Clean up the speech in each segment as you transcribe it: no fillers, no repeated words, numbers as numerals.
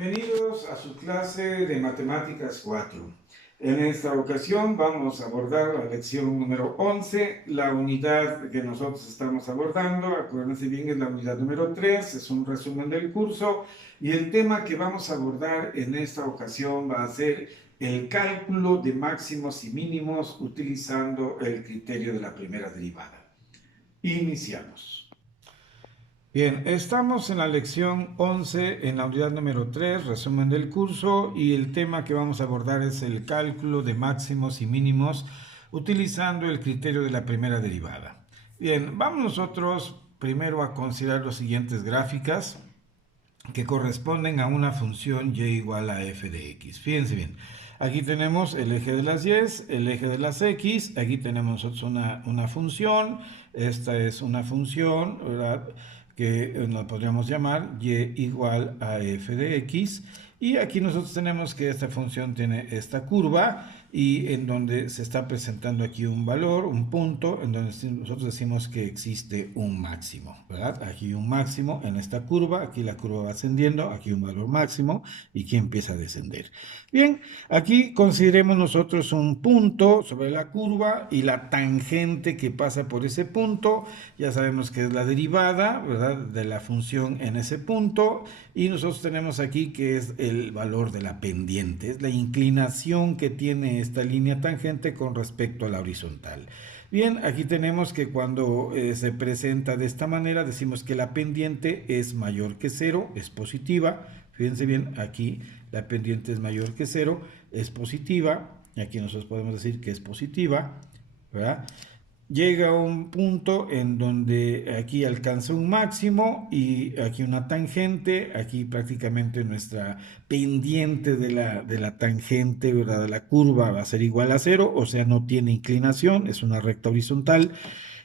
Bienvenidos a su clase de Matemáticas 4. En esta ocasión vamos a abordar la lección número 11, la unidad que nosotros estamos abordando. Acuérdense bien, es la unidad número 3, es un resumen del curso. Y el tema que vamos a abordar en esta ocasión va a ser el cálculo de máximos y mínimos utilizando el criterio de la primera derivada. Iniciamos. Bien, estamos en la lección 11, en la unidad número 3, resumen del curso, y el tema que vamos a abordar es el cálculo de máximos y mínimos utilizando el criterio de la primera derivada. Bien, vamos nosotros primero a considerar las siguientes gráficas que corresponden a una función y igual a f de x. Fíjense bien, aquí tenemos el eje de las y, el eje de las x, aquí tenemos nosotros una función, esta es una función, ¿verdad?, que nos podríamos llamar y igual a f de x, y aquí nosotros tenemos que esta función tiene esta curva y en donde se está presentando aquí un valor, un punto, en donde nosotros decimos que existe un máximo, ¿verdad? Aquí un máximo en esta curva, aquí la curva va ascendiendo, aquí un valor máximo y aquí empieza a descender. Bien, aquí consideremos nosotros un punto sobre la curva y la tangente que pasa por ese punto, ya sabemos que es la derivada, ¿verdad?, de la función en ese punto, y nosotros tenemos aquí que es el valor de la pendiente, es la inclinación que tiene esta línea tangente con respecto a la horizontal. Bien, aquí tenemos que cuando se presenta de esta manera decimos que la pendiente es mayor que 0, es positiva. Fíjense bien, aquí la pendiente es mayor que 0, es positiva, y aquí nosotros podemos decir que es positiva, ¿verdad? Llega a un punto en donde aquí alcanza un máximo y aquí una tangente, aquí prácticamente nuestra pendiente de la tangente, ¿verdad?, de la curva va a ser igual a 0, o sea, no tiene inclinación, es una recta horizontal.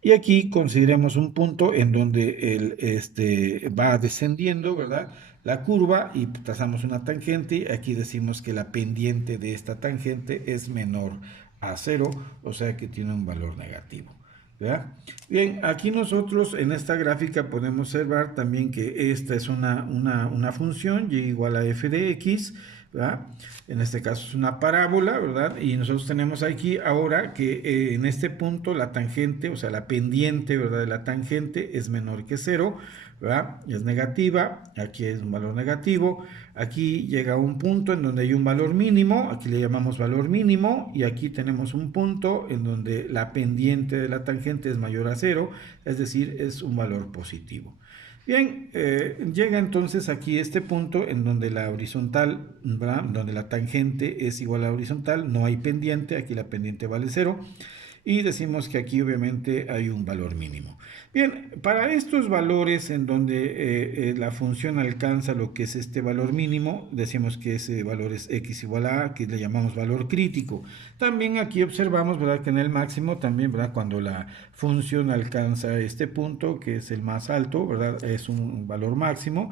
Y aquí consideremos un punto en donde va descendiendo, ¿verdad?, la curva, y trazamos una tangente. Aquí decimos que la pendiente de esta tangente es menor a 0, o sea que tiene un valor negativo, ¿verdad? Bien, aquí nosotros en esta gráfica podemos observar también que esta es una función y igual a f de x, ¿verdad? En este caso es una parábola, ¿verdad? Y nosotros tenemos aquí ahora que en este punto la tangente, o sea, la pendiente, ¿verdad?, de la tangente es menor que 0, ¿verdad? Es negativa, aquí es un valor negativo, aquí llega a un punto en donde hay un valor mínimo, aquí le llamamos valor mínimo, y aquí tenemos un punto en donde la pendiente de la tangente es mayor a 0, es decir, es un valor positivo. Bien, llega entonces aquí este punto en donde la horizontal, ¿verdad?, donde la tangente es igual a la horizontal, no hay pendiente, aquí la pendiente vale 0, y decimos que aquí obviamente hay un valor mínimo. Bien, para estos valores en donde la función alcanza lo que es este valor mínimo, decimos que ese valor es x igual a, que le llamamos valor crítico. También aquí observamos, ¿verdad?, que en el máximo también, ¿verdad?, cuando la función alcanza este punto, que es el más alto, ¿verdad?, es un valor máximo,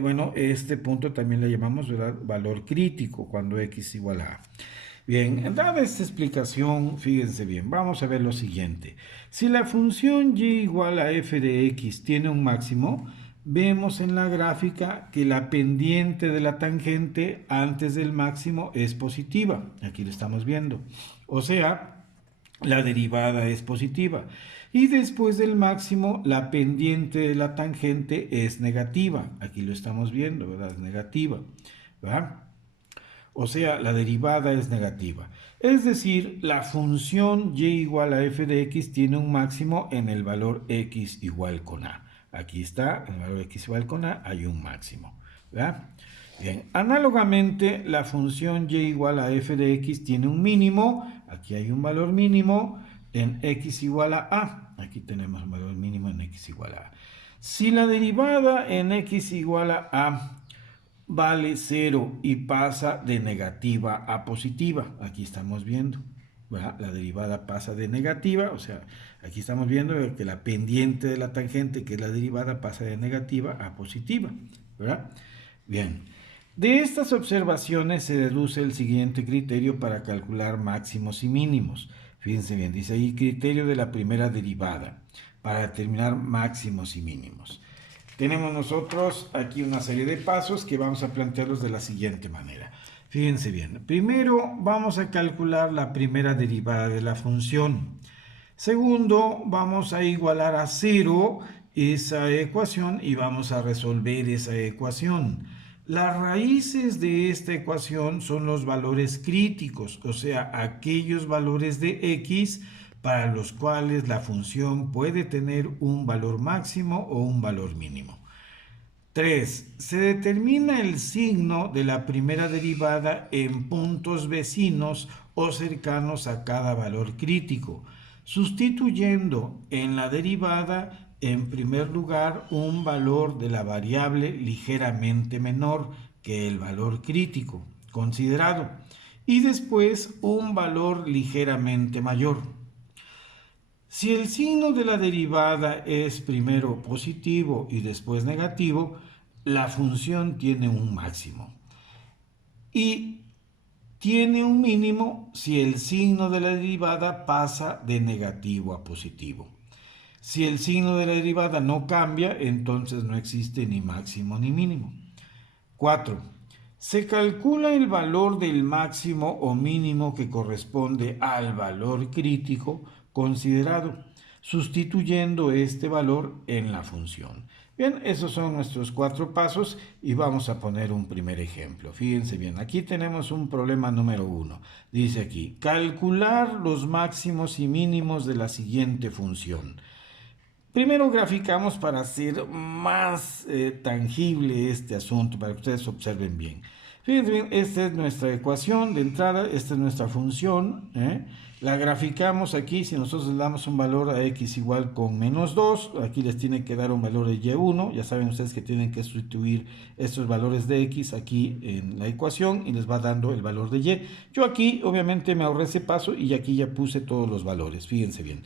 bueno, este punto también le llamamos, ¿verdad?, valor crítico, cuando x igual a. Bien, dada esta explicación, fíjense bien, vamos a ver lo siguiente. Si la función y igual a f de x tiene un máximo, vemos en la gráfica que la pendiente de la tangente antes del máximo es positiva. Aquí lo estamos viendo. O sea, la derivada es positiva. Y después del máximo, la pendiente de la tangente es negativa. Aquí lo estamos viendo, ¿verdad? Es negativa, ¿verdad? O sea, la derivada es negativa. Es decir, la función y igual a f de x tiene un máximo en el valor x igual con a. Aquí está, en el valor x igual con a hay un máximo, ¿verdad? Bien, análogamente, la función y igual a f de x tiene un mínimo. Aquí hay un valor mínimo en x igual a. Aquí tenemos un valor mínimo en x igual a. Si la derivada en x igual a vale 0 y pasa de negativa a positiva. Aquí estamos viendo, ¿verdad? La derivada pasa de negativa, o sea, aquí estamos viendo que la pendiente de la tangente, que es la derivada, pasa de negativa a positiva, ¿verdad? Bien. De estas observaciones se deduce el siguiente criterio para calcular máximos y mínimos. Fíjense bien, dice ahí criterio de la primera derivada para determinar máximos y mínimos. tenemos nosotros aquí una serie de pasos que vamos a plantearlos de la siguiente manera. Fíjense bien, primero vamos a calcular la primera derivada de la función. Segundo, vamos a igualar a 0 esa ecuación y vamos a resolver esa ecuación. Las raíces de esta ecuación son los valores críticos, o sea, aquellos valores de x para los cuales la función puede tener un valor máximo o un valor mínimo. 3. Se determina el signo de la primera derivada en puntos vecinos o cercanos a cada valor crítico, sustituyendo en la derivada en primer lugar un valor de la variable ligeramente menor que el valor crítico considerado y después un valor ligeramente mayor. Si el signo de la derivada es primero positivo y después negativo, la función tiene un máximo. Y tiene un mínimo si el signo de la derivada pasa de negativo a positivo. Si el signo de la derivada no cambia, entonces no existe ni máximo ni mínimo. 4. Se calcula el valor del máximo o mínimo que corresponde al valor crítico considerado, sustituyendo este valor en la función. Bien, esos son nuestros 4 pasos y vamos a poner un primer ejemplo. Fíjense bien, aquí tenemos un problema número 1. Dice aquí, calcular los máximos y mínimos de la siguiente función. Primero graficamos para hacer más tangible este asunto, para que ustedes observen bien. Fíjense bien, esta es nuestra ecuación de entrada, esta es nuestra función. La graficamos aquí, si nosotros le damos un valor a x igual con menos 2, aquí les tiene que dar un valor de y1, ya saben ustedes que tienen que sustituir estos valores de x aquí en la ecuación y les va dando el valor de y. Yo aquí obviamente me ahorré ese paso y aquí ya puse todos los valores, fíjense bien.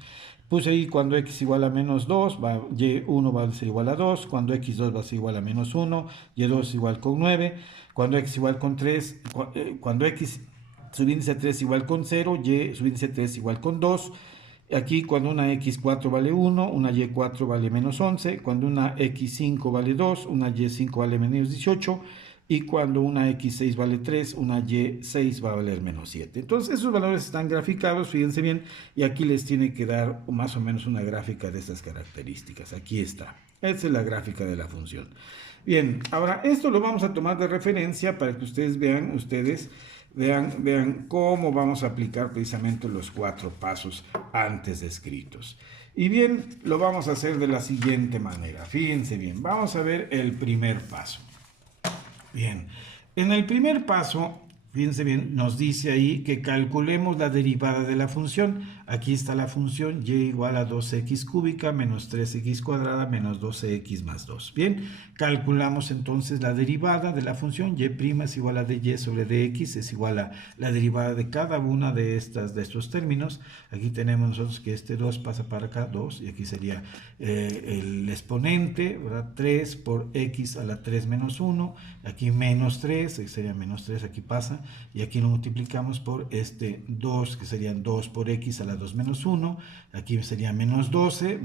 Puse ahí cuando x igual a menos 2, y1 va a ser igual a 2, cuando x2 va a ser igual a menos 1, y2 igual con 9, cuando x igual con 3, cuando x subíndice 3 igual con 0, y subíndice 3 igual con 2, aquí cuando una x4 vale 1, una y4 vale menos 11, cuando una x5 vale 2, una y5 vale menos 18, y cuando una x6 vale 3, una y6 va a valer menos 7. Entonces esos valores están graficados, fíjense bien, y aquí les tiene que dar más o menos una gráfica de estas características. Aquí está. Esta es la gráfica de la función. Bien, ahora esto lo vamos a tomar de referencia para que ustedes vean cómo vamos a aplicar precisamente los 4 pasos antes descritos. Y bien, lo vamos a hacer de la siguiente manera. Fíjense bien, vamos a ver el primer paso. Bien, en el primer paso, fíjense bien, nos dice ahí que calculemos la derivada de la función. Aquí está la función y igual a 2x cúbica menos 3x cuadrada menos 12x más 2. Bien, calculamos entonces la derivada de la función. Y' es igual a dy sobre dx, es igual a la derivada de cada una de estos términos. Aquí tenemos nosotros que este 2 pasa para acá, 2, y aquí sería el exponente, ¿verdad? 3 por x a la 3 menos 1, aquí menos 3, aquí sería menos 3, aquí pasa, y aquí lo multiplicamos por este 2, que serían 2 por x a la 2 menos 1, aquí sería menos 12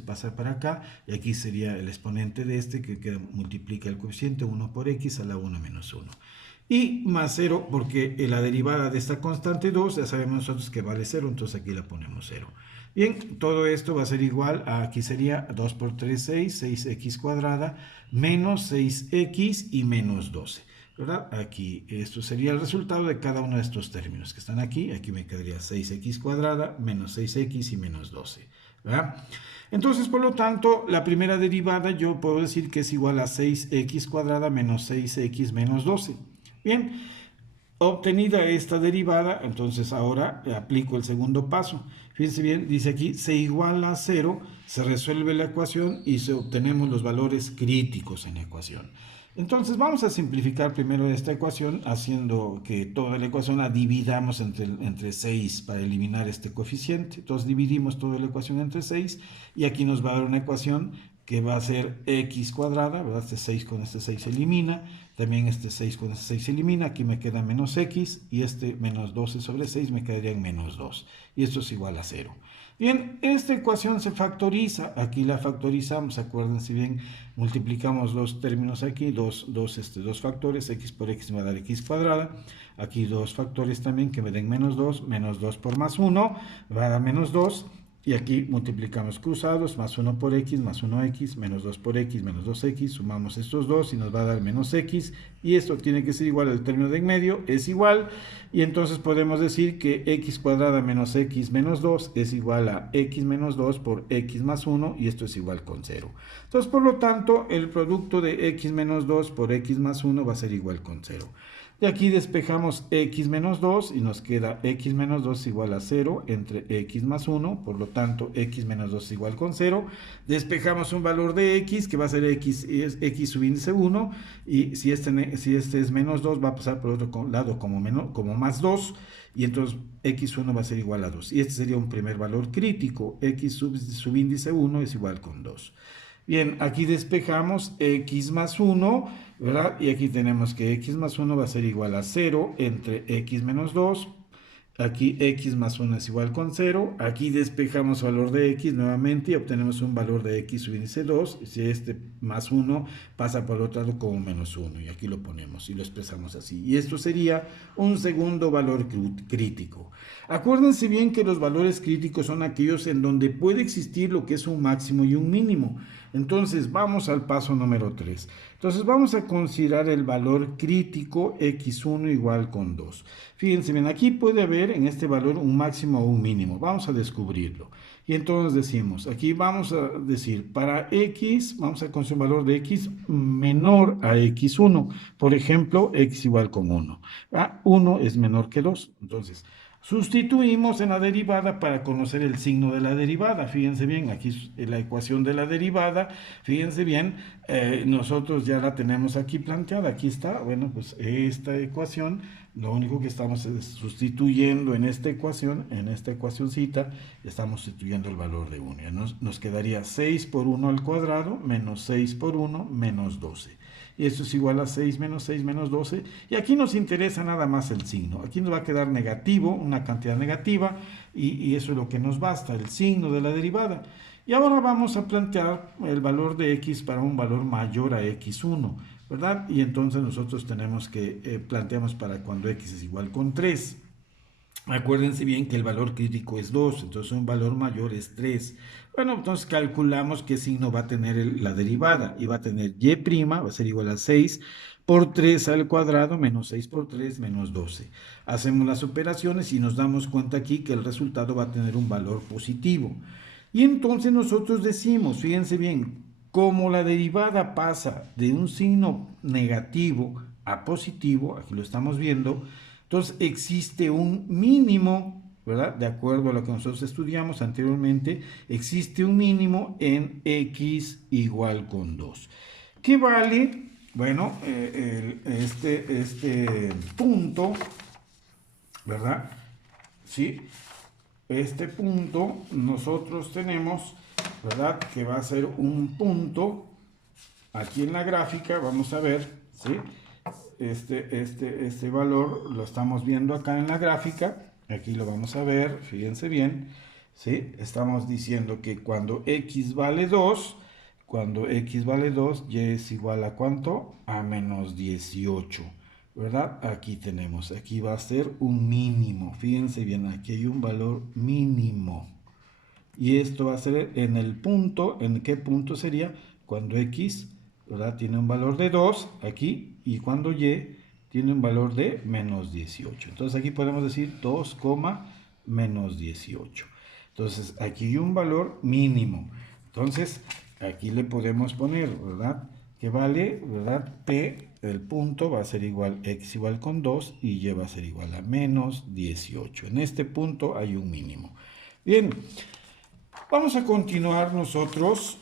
pasa para acá, y aquí sería el exponente de este que multiplica el coeficiente 1 por x a la 1 menos 1. Y más 0, porque la derivada de esta constante 2, ya sabemos nosotros que vale 0, entonces aquí la ponemos 0. Bien, todo esto va a ser igual a, aquí sería 2 por 3, 6, 6x cuadrada, menos 6x y menos 12. ¿Verdad? Aquí, esto sería el resultado de cada uno de estos términos que están aquí. Aquí me quedaría 6x cuadrada, menos 6x y menos 12. ¿Verdad? Entonces, por lo tanto, la primera derivada yo puedo decir que es igual a 6x cuadrada menos 6x menos 12. Bien, obtenida esta derivada, entonces ahora aplico el segundo paso. Fíjense bien, dice aquí, se iguala a 0, se resuelve la ecuación y obtenemos los valores críticos en la ecuación. Entonces vamos a simplificar primero esta ecuación haciendo que toda la ecuación la dividamos entre 6 para eliminar este coeficiente. Entonces dividimos toda la ecuación entre 6 y aquí nos va a dar una ecuación que va a ser x cuadrada, ¿verdad? Este 6 con este 6 se elimina, también este 6 con este 6 se elimina, aquí me queda menos x, y este menos 12 sobre 6 me quedaría en menos 2, y esto es igual a 0. Bien, esta ecuación se factoriza, aquí la factorizamos, acuérdense bien, multiplicamos los términos aquí, dos factores, x por x me va a dar x cuadrada, aquí dos factores también que me den menos 2 por más 1, me va a dar menos 2, y aquí multiplicamos cruzados, más 1 por x, más 1x, menos 2 por x, menos 2x, sumamos estos dos y nos va a dar menos x, y esto tiene que ser igual al término de en medio, es igual, y entonces podemos decir que x cuadrada menos x menos 2 es igual a x menos 2 por x más 1, y esto es igual con 0. Entonces, por lo tanto, el producto de x menos 2 por x más 1 va a ser igual con 0. De aquí despejamos x menos 2 y nos queda x menos 2 igual a 0 entre x más 1, por lo tanto x menos 2 igual con 0. Despejamos un valor de x que va a ser x subíndice 1, y si este es menos 2 va a pasar por otro lado como más 2, y entonces x1 va a ser igual a 2. Y este sería un primer valor crítico, x subíndice 1 es igual con 2. Bien, aquí despejamos x más 1, ¿verdad? Y aquí tenemos que x más 1 va a ser igual a 0 entre x menos 2. Aquí x más 1 es igual con 0. Aquí despejamos valor de x nuevamente y obtenemos un valor de x subíndice 2. Si este más 1 pasa por el otro lado como menos 1. Y aquí lo ponemos y lo expresamos así. Y esto sería un segundo valor crítico. Acuérdense bien que los valores críticos son aquellos en donde puede existir lo que es un máximo y un mínimo. Entonces vamos al paso número 3. Entonces vamos a considerar el valor crítico x1 igual con 2. Fíjense bien, aquí puede haber en este valor un máximo o un mínimo. Vamos a descubrirlo. Y entonces decimos, aquí vamos a decir, para x, vamos a conseguir un valor de x menor a x1. Por ejemplo, x igual con 1. 1 es menor que 2. Entonces, sustituimos en la derivada para conocer el signo de la derivada. Fíjense bien, aquí la ecuación de la derivada, fíjense bien, nosotros ya la tenemos aquí planteada. Aquí está, bueno, pues esta ecuación, lo único que estamos sustituyendo en esta ecuación, en esta ecuacioncita, estamos sustituyendo el valor de 1. Nos quedaría 6 por 1 al cuadrado menos 6 por 1 menos 12. Y esto es igual a 6 menos 12, y aquí nos interesa nada más el signo. Aquí nos va a quedar negativo, una cantidad negativa, y eso es lo que nos basta, el signo de la derivada. Y ahora vamos a plantear el valor de x para un valor mayor a x1, ¿verdad? Y entonces nosotros tenemos que planteamos para cuando x es igual con 3. Acuérdense bien que el valor crítico es 2, entonces un valor mayor es 3. Bueno, entonces calculamos qué signo va a tener la derivada, y va a tener y', va a ser igual a 6 por 3 al cuadrado menos 6 por 3 menos 12. Hacemos las operaciones y nos damos cuenta aquí que el resultado va a tener un valor positivo. Y entonces nosotros decimos, fíjense bien, como la derivada pasa de un signo negativo a positivo, aquí lo estamos viendo, entonces existe un mínimo, ¿verdad? De acuerdo a lo que nosotros estudiamos anteriormente, existe un mínimo en x igual con 2. ¿Qué vale? Bueno, este punto, ¿verdad? Sí, este punto nosotros tenemos, ¿verdad? Que va a ser un punto aquí en la gráfica, vamos a ver, ¿sí? Este valor lo estamos viendo acá en la gráfica, aquí lo vamos a ver, fíjense bien, ¿sí? Estamos diciendo que cuando x vale 2, y es igual a ¿cuánto? A menos 18, ¿verdad? Aquí tenemos, aquí va a ser un mínimo, fíjense bien, aquí hay un valor mínimo, y esto va a ser en el punto, ¿en qué punto sería? Cuando x, ¿verdad? Tiene un valor de 2 aquí, y cuando y tiene un valor de menos 18. Entonces aquí podemos decir 2, menos 18. Entonces aquí hay un valor mínimo. Entonces aquí le podemos poner, ¿verdad? Que vale, ¿verdad? P, el punto va a ser igual, x igual con 2 y y va a ser igual a menos 18. En este punto hay un mínimo. Bien, vamos a continuar nosotros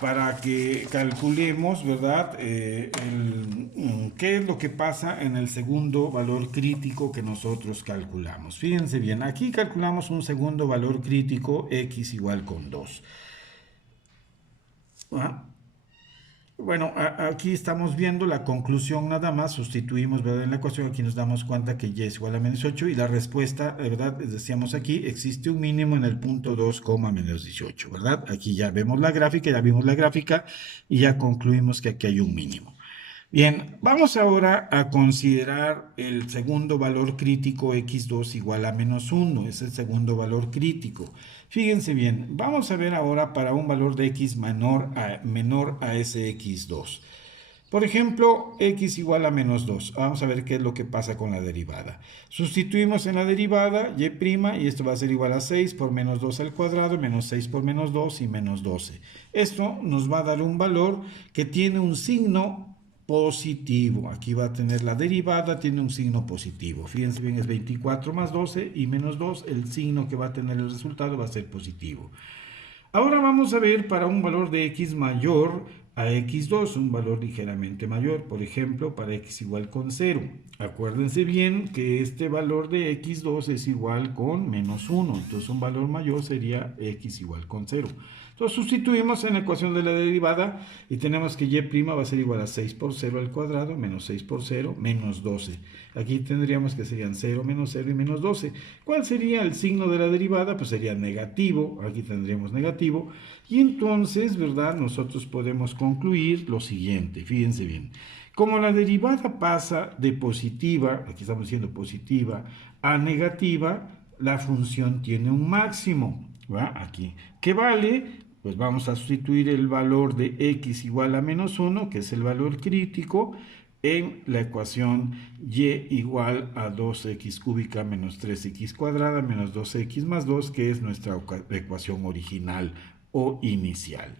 para que calculemos, ¿verdad? ¿Qué es lo que pasa en el segundo valor crítico que nosotros calculamos? Fíjense bien, aquí calculamos un segundo valor crítico, x igual con 2. ¿Ah? Bueno, aquí estamos viendo la conclusión nada más, sustituimos, ¿verdad? En la ecuación, aquí nos damos cuenta que y es igual a menos 8 y la respuesta, ¿verdad? Decíamos aquí, existe un mínimo en el punto 2, menos 18, ¿verdad? Aquí ya vemos la gráfica, ya vimos la gráfica y ya concluimos que aquí hay un mínimo. Bien, vamos ahora a considerar el segundo valor crítico x2 igual a menos 1, es el segundo valor crítico. Fíjense bien, vamos a ver ahora para un valor de x menor a ese x2. Por ejemplo, x igual a menos 2. Vamos a ver qué es lo que pasa con la derivada. Sustituimos en la derivada y' y esto va a ser igual a 6 por menos 2 al cuadrado, menos 6 por menos 2 y menos 12. Esto nos va a dar un valor que tiene un signo positivo. Aquí va a tener la derivada, tiene un signo positivo. Fíjense bien, es 24 más 12 y menos 2. El signo que va a tener el resultado va a ser positivo. Ahora vamos a ver para un valor de x mayor a x2, un valor ligeramente mayor, por ejemplo, para x igual con 0. Acuérdense bien que este valor de x2 es igual con menos 1, entonces un valor mayor sería x igual con 0. Entonces sustituimos en la ecuación de la derivada y tenemos que y' va a ser igual a 6 por 0 al cuadrado, menos 6 por 0, menos 12. Aquí tendríamos que serían 0 menos 0 y menos 12. ¿Cuál sería el signo de la derivada? Pues sería negativo, aquí tendríamos negativo. Y entonces, ¿verdad? Nosotros podemos concluir lo siguiente, fíjense bien. Como la derivada pasa de positiva, aquí estamos diciendo positiva, a negativa, la función tiene un máximo, ¿va? Aquí, ¿qué vale? Pues vamos a sustituir el valor de x igual a menos 1, que es el valor crítico, en la ecuación y igual a 2x cúbica menos 3x cuadrada menos 2x más 2, que es nuestra ecuación original o inicial.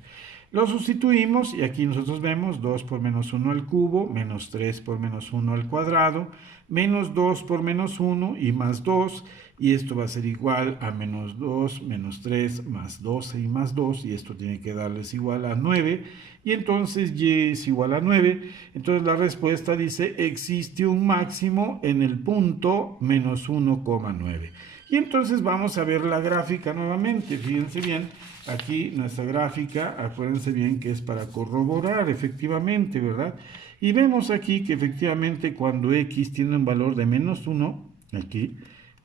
Lo sustituimos y aquí nosotros vemos 2 por menos 1 al cubo, menos 3 por menos 1 al cuadrado, menos 2 por menos 1 y más 2, y esto va a ser igual a menos 2, menos 3, más 12 y más 2, y esto tiene que darles igual a 9, y entonces y es igual a 9. Entonces la respuesta dice, existe un máximo en el punto menos 1,9. Y entonces vamos a ver la gráfica nuevamente, fíjense bien. Aquí nuestra gráfica, acuérdense bien que es para corroborar efectivamente, ¿verdad? Y vemos aquí que efectivamente cuando x tiene un valor de menos 1, aquí,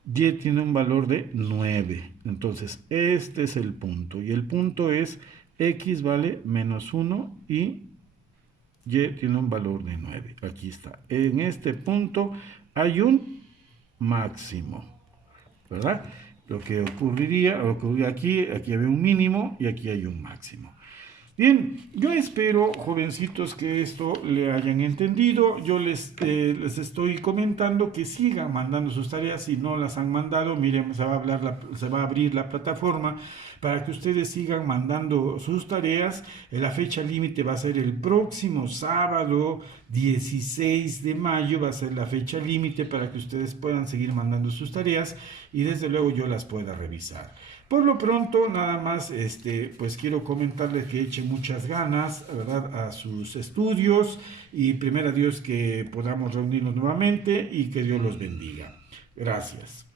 y tiene un valor de 9. Entonces, este es el punto. Y el punto es x vale menos 1 y tiene un valor de 9. Aquí está. En este punto hay un máximo, ¿verdad? Lo que ocurriría aquí había un mínimo y aquí hay un máximo. Bien, yo espero, jovencitos, que esto le hayan entendido. Yo les estoy comentando que sigan mandando sus tareas. Si no las han mandado, miren, se va a abrir la plataforma para que ustedes sigan mandando sus tareas. La fecha límite va a ser el próximo sábado 16 de mayo, va a ser la fecha límite para que ustedes puedan seguir mandando sus tareas y desde luego yo las pueda revisar. Por lo pronto, nada más, pues quiero comentarles que echen muchas ganas, ¿verdad?, a sus estudios y primero a Dios que podamos reunirnos nuevamente y que Dios los bendiga. Gracias.